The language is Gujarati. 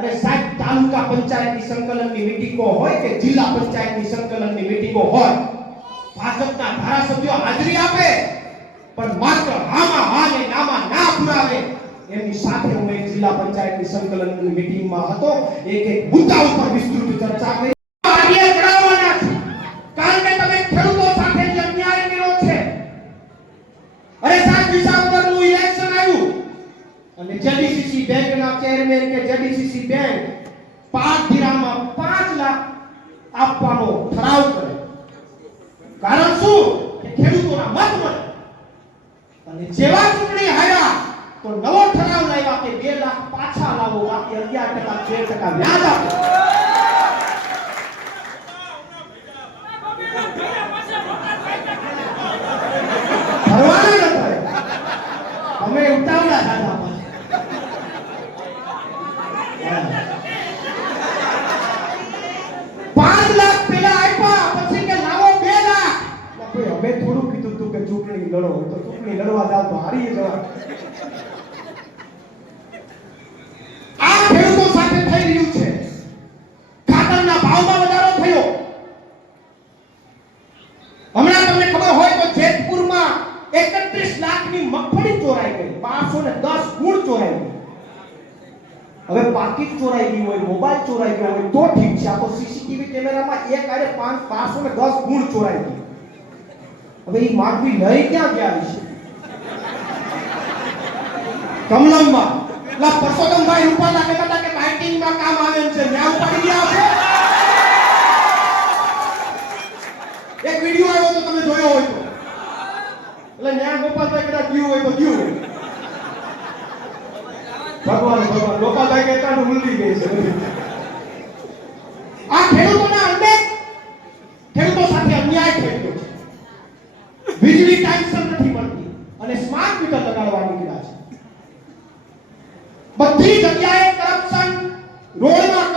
અરે સાહેબ તાલુકા પંચાયતની સંકલનની મિટિંગો હોય કે જિલ્લા પંચાયતની સંકલનની મિટિંગો હોય, ભાજપના ધારાસભ્યો હાજરી આપે, પણ માત્ર હામાં હા ને નામાં ના પુરાવે. એમની સાથે હું એક જિલ્લા પંચાયતની સંકલનની મિટિંગમાં હતો. એક એક મુદ્દા ઉપર વિસ્તૃત ચર્ચા કરી. અને જેડીસીસી બેંકના ચેરમેન કે જેડીસીસી બેંક પાંચ ધીરામાં પાંચ લાખ આપવાનો ઠરાવ કરે. કારણ શું? કે ખેડૂતોના મત મળે. અને જેવા ચૂંટણી હાર્યા તો નવો ઠરાવ લાવ્યા કે બે લાખ પાછા લાવો, બાકી અગિયાર ટકા, તેર ટકા વ્યાજ આપો. અમે ઉતાવળા દાદા પાંચ લાખ પેલા આપ્યા પછી કે લાવો બે લાખ એટલે ભાઈ અમે થોડું કીધું તું કે ચૂંટણી લડો તો ચૂંટણી લડવા જાવ તો હારી જવા આ ખેડૂતો સાથે થઈ રહ્યું છે. ખાતરના ભાવમાં વધારો થયો. હમણાં તમને ખબર હોય તો જેતપુરમાં 31 લાખની મગફળી ચોરાઈ ગઈ. 510 ગુણ ચોરાઈ ગઈ. હવે પાકીટ ચોરાઈ ગઈ હોય, મોબાઈલ ચોરાઈ ગયો હોય, તો ઠીક છે. આ તો સીસીટીવી કેમેરામાં એક આરે 510 ગુણ ચોરાઈ ગઈ હવે એ માગવી લઈ ક્યાં ગયા છે કમલમમાં. લા પરસોત્તમભાઈ રૂપાલા કહેતા હતા કે બાઇટિંગમાં કામ આવે છે. ન્યા ઉપાડી ગયા છે એક વિડિયો આવ્યો તો તમે જોયો હોય તો. એટલે ન્યા ગોપાલભાઈ કદાચ ગયું હોય તો ગયું. ભગવાન ભગવાન. ગોપાલભાઈ કહેતા ભૂલી ગઈ છે બધી. આ ખેડૂતોના અનેક ખેડૂતો સાથે અન્યાય થઈ ગયો છે વીજળી ટાઈમસર નથી મળતી અને સ્માર્ટ મીટર લગાડવા નીકળ્યા છે બધી જગ્યાએ કરપ્શન રોડમાં